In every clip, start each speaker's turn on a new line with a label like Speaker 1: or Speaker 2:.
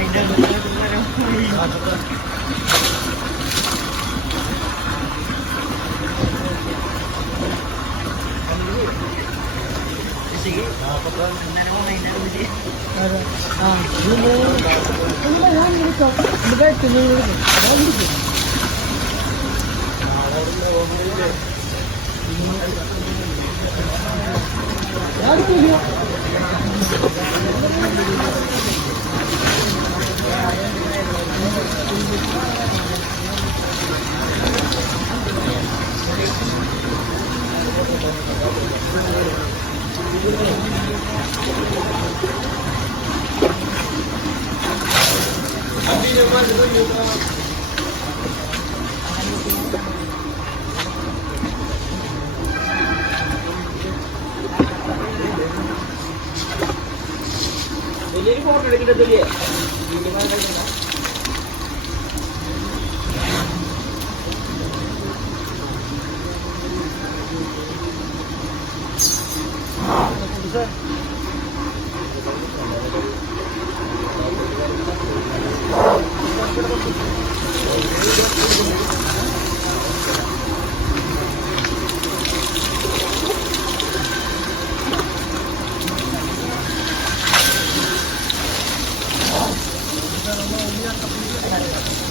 Speaker 1: Sige. Ah, dulu. Ano ba yan? Ano ba? Bagay, tinulog. Bagay dito. Lagi po niya. വലിയൊരു photo എടുക്കേണ്ടതില്ലേ güzel. Thank you.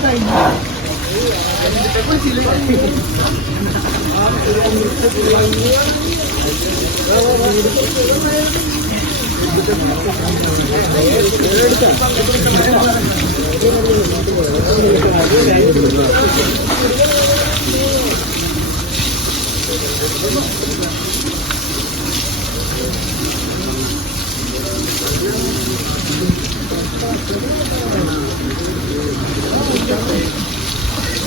Speaker 1: എടുക്കാം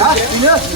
Speaker 1: 来，你们。